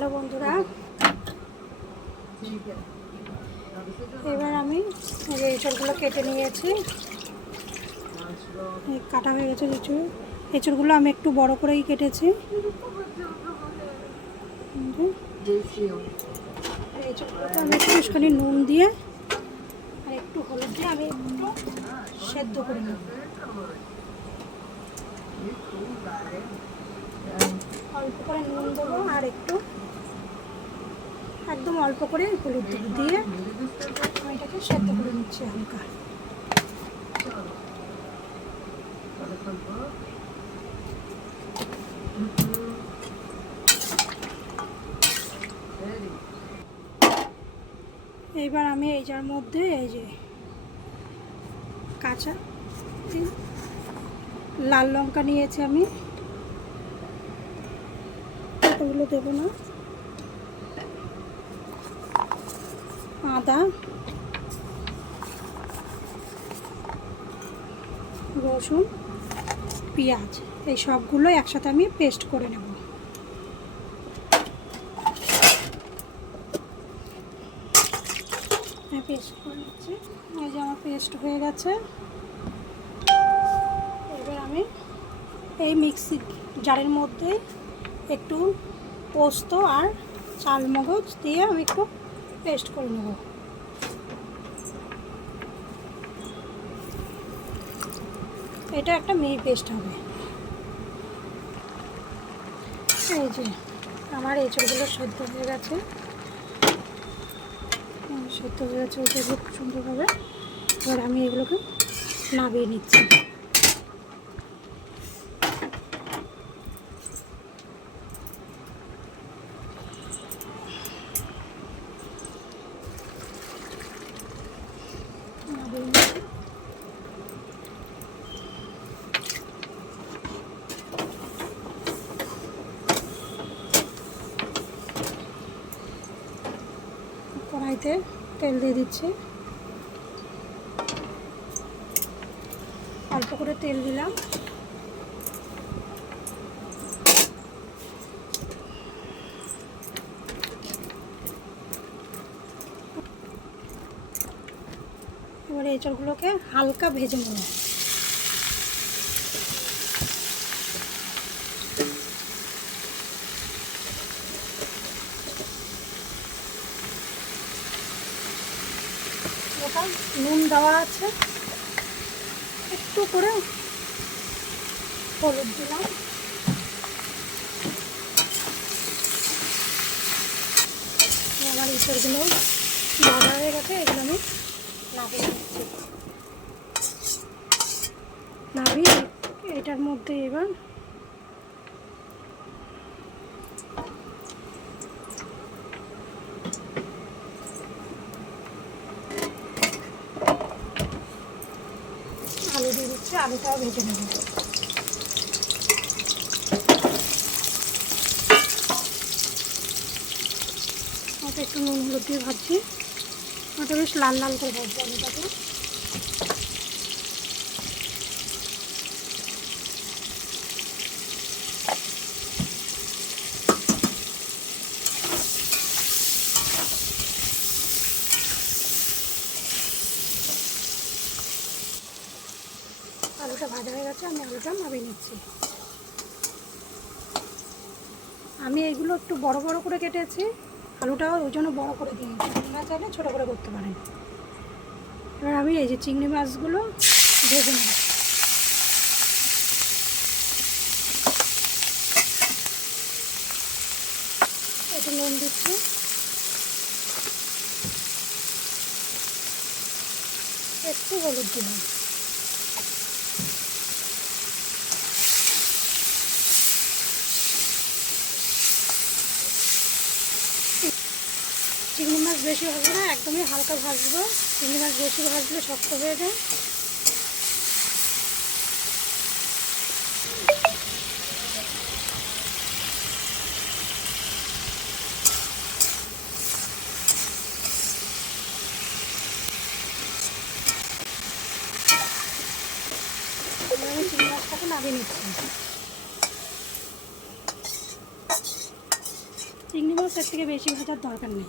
Hello বন্ধুরা, এবার আমি এই এঁচড়গুলো কেটে নিয়েছি। কাটা হয়ে গেছে এঁচড়গুলো আমি একটু বড় করেই কেটেছি। এঁচড়গুলোকে আমি একটুখানি নুন দিয়ে আর একটু হলুদ দিয়ে আমি একটু সেদ্ধ করে নেব। অল্প করে নুন দেবো আর একদম অল্প করে হলুদ দেবো, দিয়ে আমি এটাকে সেদ্ধ করে নিচ্ছি হালকা। এইবার আমি এই যার মধ্যে এই যে কাঁচা লাল লঙ্কা নিয়েছি, আমি ওগুলো দেবো না। আদা, রসুন, পেঁয়াজ, এই সবগুলো একসাথে আমি পেস্ট করে নেব। পেস্ট করে নিচ্ছি। এই যে আমার পেস্ট হয়ে গেছে। এবার আমি এই মিক্সি জারের মধ্যে একটু পোস্ত আর চালমগজ দিয়ে আমি একটু পেস্ট করে নেব। এটা একটা মিহি পেস্ট হবে। এই যে আমার এঁচড়গুলো সেদ্ধ হয়ে গেছে, খুব সুন্দরভাবে। এবার আমি এগুলোকে নামিয়ে নিচ্ছি। কড়াইতে তেল দিয়ে দিচ্ছি, অল্প করে তেল দিলাম। এবার এঁচড়গুলোকে হালকা ভেজে নেব। ওটা নুন দেওয়া আছে, একটু করে হলুদ দিলাম। আমার এঁচড়গুলো ভাজা হয়ে গেছে, এগুলো আমি নামিয়ে নিচ্ছি। নামিয়ে এটার মধ্যে এবার আলু দিয়ে দিচ্ছি, আলুটাও ভেজে নেব। ওটা একটু নুন হলুদ দিয়ে ভাজছি, ওটা বেশ লাল লাল করে ভাজছি আলুটাকে। আলুটা ভাজা হয়ে গেছে, আমি আলুটা নামিয়ে নিচ্ছি। আমি এগুলো একটু বড় বড় করে কেটেছি, আলুটাও ওই জন্য বড় করে দিয়েছি, আপনারা চাইলে ছোটো করে করতে পারেন। এবার আমি এই যে চিংড়ি মাছগুলো ভেজে নেব। একটু নুন দিচ্ছি, একটু হলুদ দিলাম। চিংড়ি মাছ বেশি ভাজবো না, একদমই হালকা ভাজবো। চিংড়ি মাছ বেশি ভাজলে শক্ত হয়ে যায়। আমি চিংড়ি মাছটাকে নামিয়ে নিচ্ছি। চিংড়ি মাছ এর থেকে বেশি ভাজার দরকার নেই।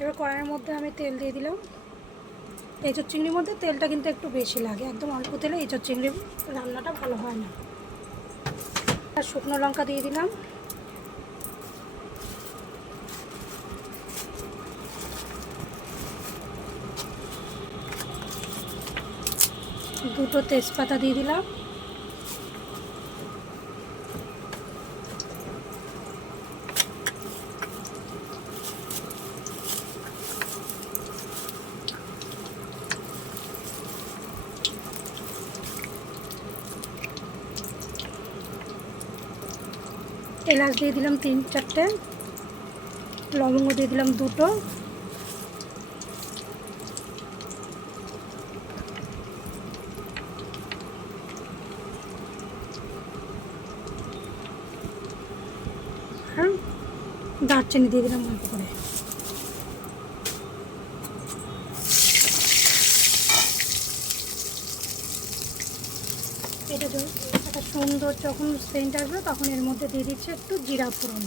এবার কড়াইয়ের মধ্যে আমি তেল দিয়ে দিলাম। এঁচোড় চিংড়ির মধ্যে তেলটা কিন্তু একটু বেশি লাগে, একদম অল্প তেলে এঁচোড় চিংড়ি রান্নাটা ভালো হয় না। আর শুকনো লঙ্কা দিয়ে দিলাম, দুটো তেজপাতা দিয়ে দিলাম, এলাচ দিয়ে দিলাম 3-4টে, লবঙ্গ দিয়ে দিলাম 2টো, আর দারচিনি দিয়ে দিলাম অল্প করে। এটা একটা সুন্দর যখন সেন্ট আসবে তখন এর মধ্যে দিয়ে দিচ্ছে একটু জিরা ফোড়ন।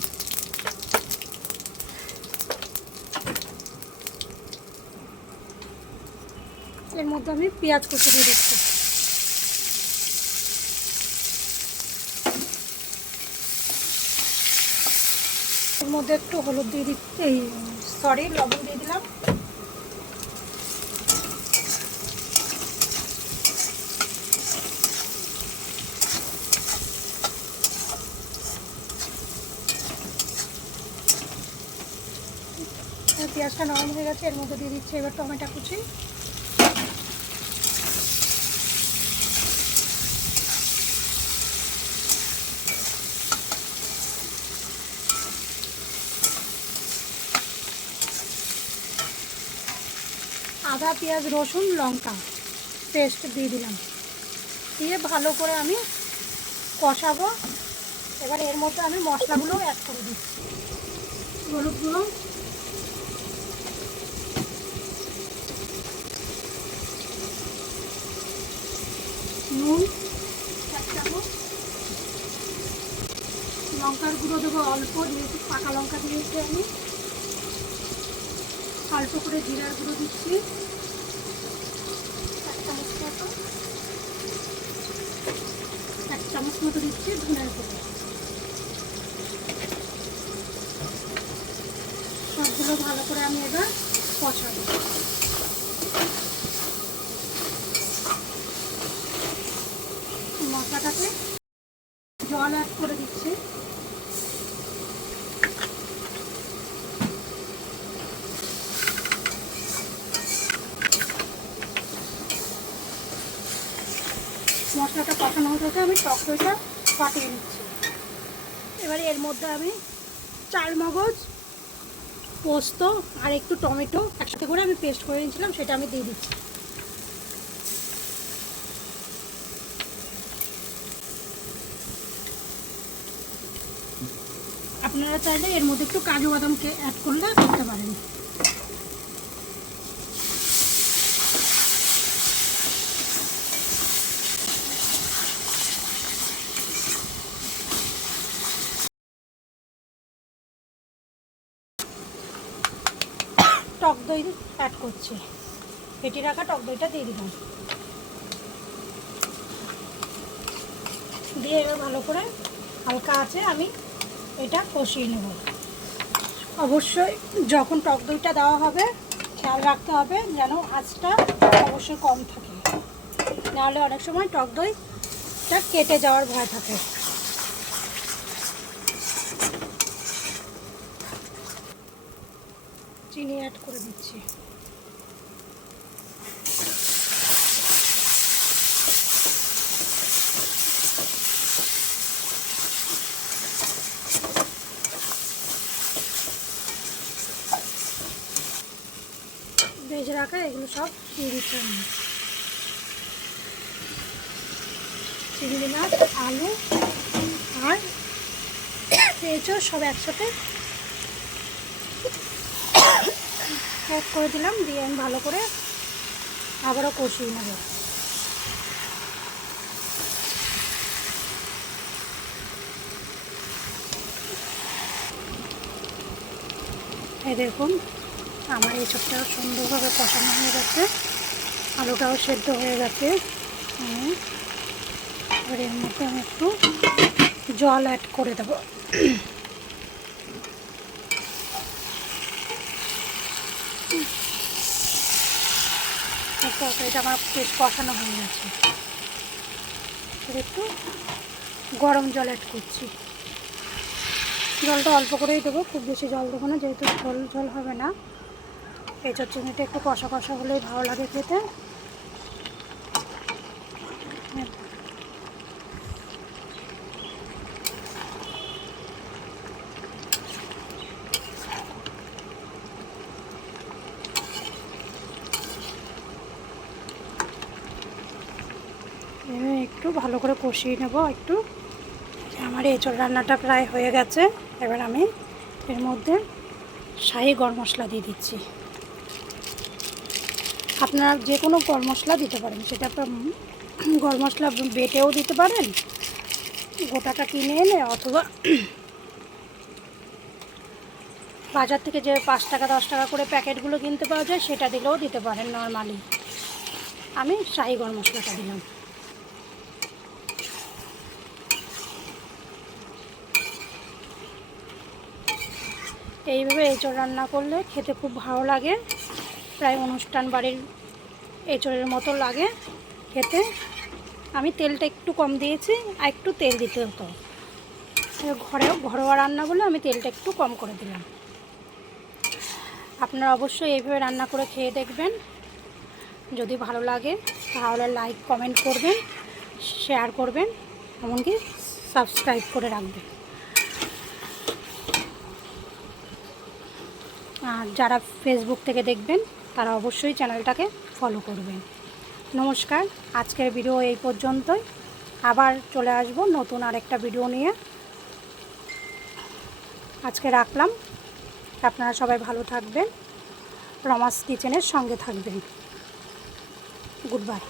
এর মধ্যে আমি পেঁয়াজ কুচি দিয়ে দিচ্ছি। এর মধ্যে একটু হলুদ দিয়ে দিচ্ছি, লবণ দিয়ে দিলাম। পেঁয়াজটা নরম হয়ে গেছে, এর মধ্যে দিয়ে দিচ্ছি এবার টমেটো কুচি। আদা, পেঁয়াজ, রসুন, লঙ্কা পেস্ট দিয়ে দিলাম, দিয়ে ভালো করে আমি কষাবো। এবার এর মধ্যে আমি মশলাগুলো অ্যাড করে দিচ্ছি। হলুদ গুঁড়ো, নুন 1 চামচ, লঙ্কার গুঁড়ো দেবো অল্প, যেহেতু পাকা লঙ্কা দিয়েছি আমি। অল্প করে জিরার গুঁড়ো দিচ্ছি 1 চামচ মতো, 1 চামচ মতো দিচ্ছি ধনের গুঁড়ো। সবগুলো ভালো করে আমি এবার কষাবো। মশলাটাতে জল অ্যাড করে দিচ্ছি। মশলাটা কষানো হতে আমি টক দইটা ফাটিয়ে নিচ্ছি। এবারে এর মধ্যে আমি চালমগজ, পোস্ত আর একটু টমেটো একসাথে করে আমি পেস্ট করে নিয়েছিলাম, সেটা আমি দিয়ে দিচ্ছি। আপনারা চাইলে এর মধ্যে একটু কাজু বাদামকে অ্যাড করলে করতে পারেন। টক দই অ্যাড করছি, ফেটিয়ে রাখা টক দইটা দিয়ে দিলাম, দিয়ে এবার ভালো করে হালকা আছে আমি এটা কষিয়ে নেব। অবশ্যই যখন টক দইটা দেওয়া হবে খেয়াল রাখতে হবে যেন আঁচটা অবশ্যই কম থাকে, নাহলে অনেক সময় টক দইটা কেটে যাওয়ার ভয় থাকে। চিনি অ্যাড করে দিচ্ছি। ভেজে রাখা এগুলো সব দিয়ে দিচ্ছি আমি। চিংড়ি মাছ, আলু আর এঁচোড় সব একসাথে অ্যাড করে দিলাম, দিয়ে আমি ভালো করে আবারও কষিয়ে নেব। এই দেখুন আমার এঁচোড়টাও সুন্দরভাবে কষানো হয়ে গেছে, আলুটাও সেদ্ধ হয়ে গেছে। এবার এর মধ্যে আমি একটু জল অ্যাড করে দেবো। তরকারিটা আমার বেশ কষানো হয়ে গেছে। একটু গরম জল অ্যাড করছি। জলটা অল্প করেই দেবো, খুব বেশি জল দেবো না, যেহেতু ঝোল ঝোল হবে না। এঁচোড় চিংড়িটা একটু কষা কষা হলেই ভালো লাগে খেতে। একটু ভালো করে কষিয়ে নেব একটু। আমার এঁচোড় রান্নাটা প্রায় হয়ে গেছে। এবার আমি এর মধ্যে শাহি গরম মশলা দিয়ে দিচ্ছি। আপনারা যে কোনো গরম মশলা দিতে পারেন, সেটা গরম মশলা বেটেও দিতে পারেন, গোটাটা কিনে এনে, অথবা বাজার থেকে যে 5 টাকা 10 টাকা করে প্যাকেটগুলো কিনতে পাওয়া যায় সেটা দিলেও দিতে পারেন নর্মালি। আমি শাহি গরম মশলাটা দিলাম। এইভাবে এঁচোড় রান্না করলে খেতে খুব ভালো লাগে, প্রায় অনুষ্ঠান বাড়ির এঁচোড়ের মতো লাগে খেতে। আমি তেলটা একটু কম দিয়েছি, আর একটু তেল দিতে হতো। ঘরোয়া রান্না বলে আমি তেলটা একটু কম করে দিলাম। আপনারা অবশ্যই এইভাবে রান্না করে খেয়ে দেখবেন। যদি ভালো লাগে তাহলে লাইক কমেন্ট করবেন, শেয়ার করবেন, এমনকি সাবস্ক্রাইব করে রাখবেন। আর যারা ফেসবুক থেকে দেখবেন তারা অবশ্যই চ্যানেলটাকে ফলো করবেন। নমস্কার, আজকের ভিডিও এই পর্যন্তই। আবার চলে আসব নতুন আরেকটা ভিডিও নিয়ে। আজকে রাখলাম। আপনারা সবাই ভালো থাকবেন, রমাস কিচেনের সঙ্গে থাকবেন। Good bye.